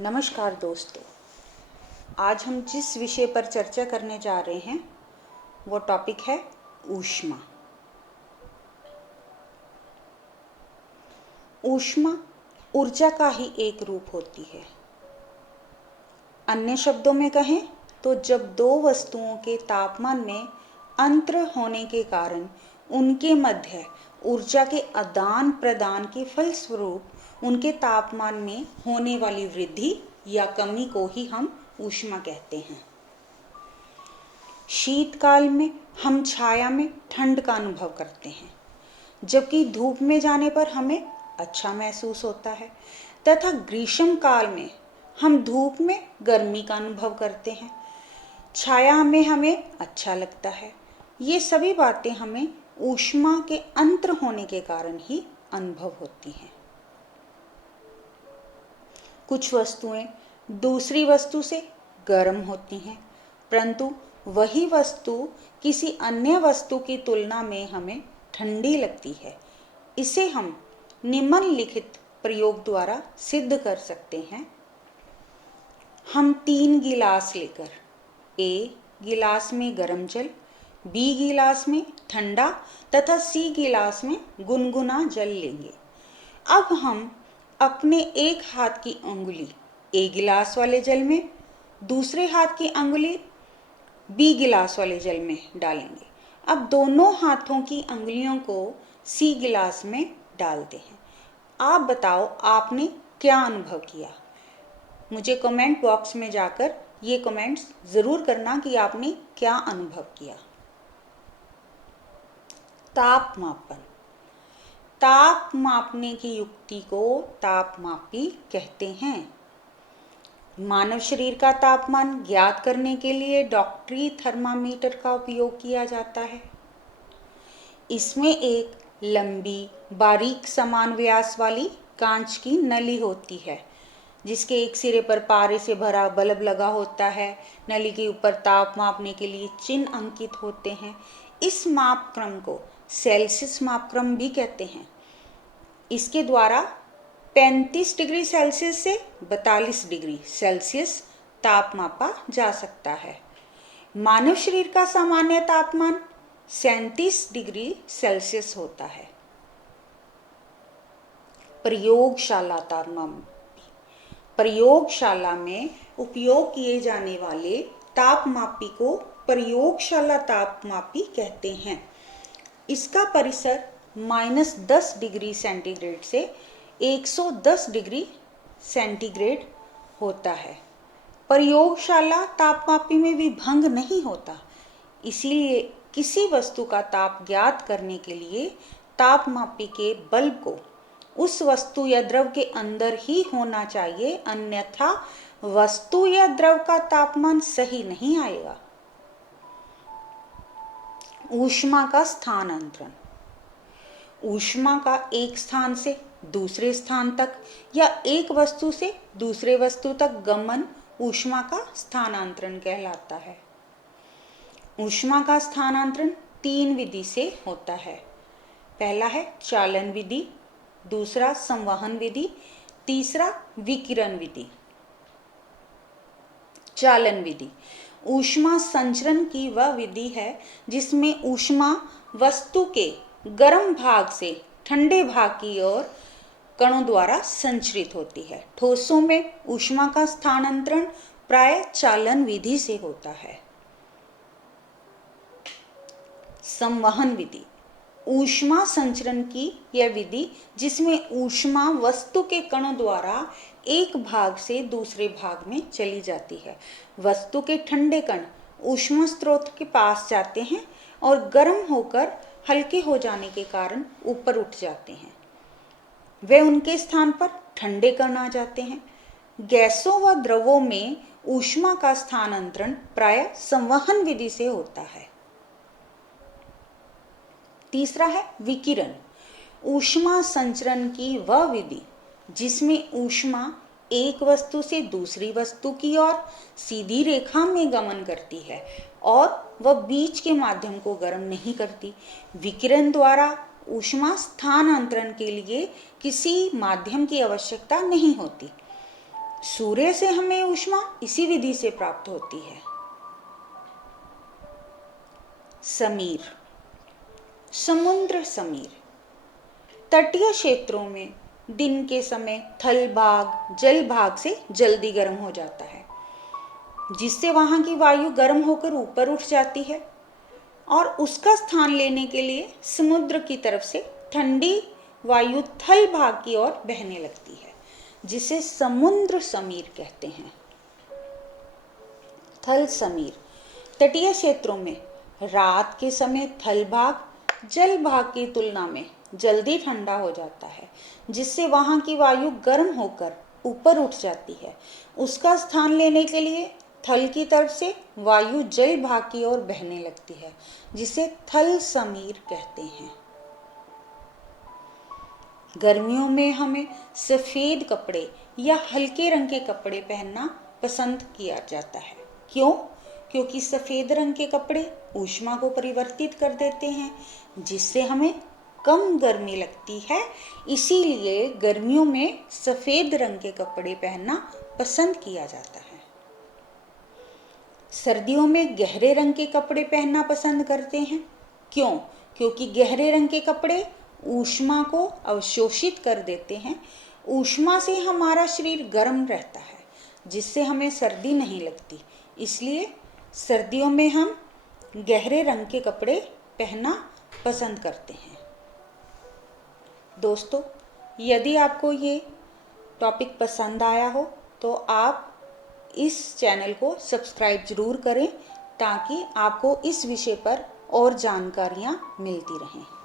नमस्कार दोस्तों, आज हम जिस विषय पर चर्चा करने जा रहे हैं वो टॉपिक है ऊष्मा। ऊष्मा ऊर्जा का ही एक रूप होती है। अन्य शब्दों में कहें तो जब दो वस्तुओं के तापमान में अंतर होने के कारण उनके मध्य ऊर्जा के आदान प्रदान के फलस्वरूप उनके तापमान में होने वाली वृद्धि या कमी को ही हम ऊष्मा कहते हैं। शीतकाल में हम छाया में ठंड का अनुभव करते हैं, जबकि धूप में जाने पर हमें अच्छा महसूस होता है, तथा ग्रीष्म काल में हम धूप में गर्मी का अनुभव करते हैं। छाया में हमें अच्छा लगता है। ये सभी बातें हमें ऊष्मा के अंतर होने के कारण ही अनुभव होती हैं। कुछ वस्तुएं दूसरी वस्तु से गर्म होती हैं, परंतु वही वस्तु किसी अन्य वस्तु की तुलना में हमें ठंडी लगती है। इसे हम निम्नलिखित प्रयोग द्वारा सिद्ध कर सकते हैं। हम 3 गिलास लेकर ए गिलास में गर्म जल, बी गिलास में ठंडा तथा सी गिलास में गुनगुना जल लेंगे। अब हम अपने एक हाथ की अंगुली ए गिलास वाले जल में, दूसरे हाथ की अंगुली बी गिलास वाले जल में डालेंगे। अब दोनों हाथों की अंगुलियों को सी गिलास में डालते हैं। आप बताओ, आपने क्या अनुभव किया? मुझे कमेंट बॉक्स में जाकर ये कमेंट्स ज़रूर करना कि आपने क्या अनुभव किया। ताप मापन। ताप मापने की युक्ति को तापमापी कहते हैं। मानव शरीर का तापमान ज्ञात करने के लिए डॉक्टरी थर्मामीटर का उपयोग किया जाता है। इसमें एक लंबी बारीक समान व्यास वाली कांच की नली होती है, जिसके एक सिरे पर पारे से भरा बल्ब लगा होता है। नली के ऊपर ताप मापने के लिए चिन्ह अंकित होते हैं। इस माप क्रम को सेल्सियस माप क्रम भी कहते हैं। इसके द्वारा 35 डिग्री सेल्सियस से 42 डिग्री सेल्सियस ताप मापा जा सकता है। मानव शरीर का सामान्य तापमान 37 डिग्री सेल्सियस होता है। प्रयोगशाला तापमान। प्रयोगशाला में उपयोग किए जाने वाले तापमापी को प्रयोगशाला तापमापी कहते हैं। इसका परिसर -10 डिग्री सेंटीग्रेड से 110 डिग्री सेंटीग्रेड होता है। प्रयोगशाला तापमापी में भी भंग नहीं होता, इसीलिए किसी वस्तु का ताप ज्ञात करने के लिए तापमापी के बल्ब को उस वस्तु या द्रव के अंदर ही होना चाहिए, अन्यथा वस्तु या द्रव का तापमान सही नहीं आएगा। ऊष्मा का स्थानांतरण। ऊष्मा का एक स्थान से दूसरे स्थान तक या एक वस्तु से दूसरे वस्तु तक गमन ऊष्मा का स्थानांतरण कहलाता है। ऊष्मा का स्थानांतरण 3 विधि से होता है। पहला है चालन विधि, दूसरा संवहन विधि, तीसरा विकिरण विधि। चालन विधि ऊष्मा संचरण की वह विधि है जिसमें ऊष्मा वस्तु के गर्म भाग से ठंडे भाग की ओर कणों द्वारा संचरित होती है। ठोसों में ऊष्मा का स्थानांतरण प्राय चालन विधि से होता है। संवहन विधि ऊष्मा संचरण की यह विधि जिसमें ऊष्मा वस्तु के कणों द्वारा एक भाग से दूसरे भाग में चली जाती है। वस्तु के ठंडे कण ऊष्मा स्रोत के पास जाते हैं और गर्म होकर हल्के हो जाने के कारण ऊपर उठ जाते हैं। वे उनके स्थान पर ठंडे कण आ जाते हैं। गैसों व द्रवों में ऊष्मा का स्थानांतरण प्राय संवहन विधि से होता है। तीसरा है विकिरण ऊष्मा संचरण की वह विधि जिसमें ऊष्मा एक वस्तु से दूसरी वस्तु की ओर सीधी रेखा में गमन करती है और वह बीच के माध्यम को गर्म नहीं करती। विकिरण द्वारा ऊष्मा स्थानांतरण के लिए किसी माध्यम की आवश्यकता नहीं होती। सूर्य से हमें ऊष्मा इसी विधि से प्राप्त होती है। समीर, समुद्र समीर। तटीय क्षेत्रों में दिन के समय थल भाग जल भाग से जल्दी गर्म हो जाता है, जिससे वहां की वायु गर्म होकर ऊपर उठ जाती है और उसका स्थान लेने के लिए समुद्र की तरफ से ठंडी वायु थल भाग की ओर बहने लगती है, जिसे समुद्र समीर कहते हैं। थल समीर। तटीय क्षेत्रों में रात के समय थल भाग जल भाग की तुलना में जल्दी ठंडा हो जाता है, जिससे वहां की वायु गर्म होकर ऊपर उठ जाती है। उसका स्थान लेने के लिए थल की तरफ से वायु जल भाग की ओर बहने लगती है, जिसे थल समीर कहते हैं। गर्मियों में हमें सफेद कपड़े या हल्के रंग के कपड़े पहनना पसंद किया जाता है। क्यों? क्योंकि सफेद रंग के कपड़े ऊष्मा को परिवर्तित कर देते हैं, जिससे हमें कम गर्मी लगती है। इसीलिए गर्मियों में सफेद रंग के कपड़े पहनना पसंद किया जाता है। सर्दियों में गहरे रंग के कपड़े पहनना पसंद करते हैं। क्यों? क्योंकि गहरे रंग के कपड़े ऊष्मा को अवशोषित कर देते हैं। ऊष्मा से हमारा शरीर गर्म रहता है, जिससे हमें सर्दी नहीं लगती। इसलिए सर्दियों में हम गहरे रंग के कपड़े पहनना पसंद करते हैं। दोस्तों, यदि आपको ये टॉपिक पसंद आया हो तो आप इस चैनल को सब्सक्राइब ज़रूर करें, ताकि आपको इस विषय पर और जानकारियाँ मिलती रहें।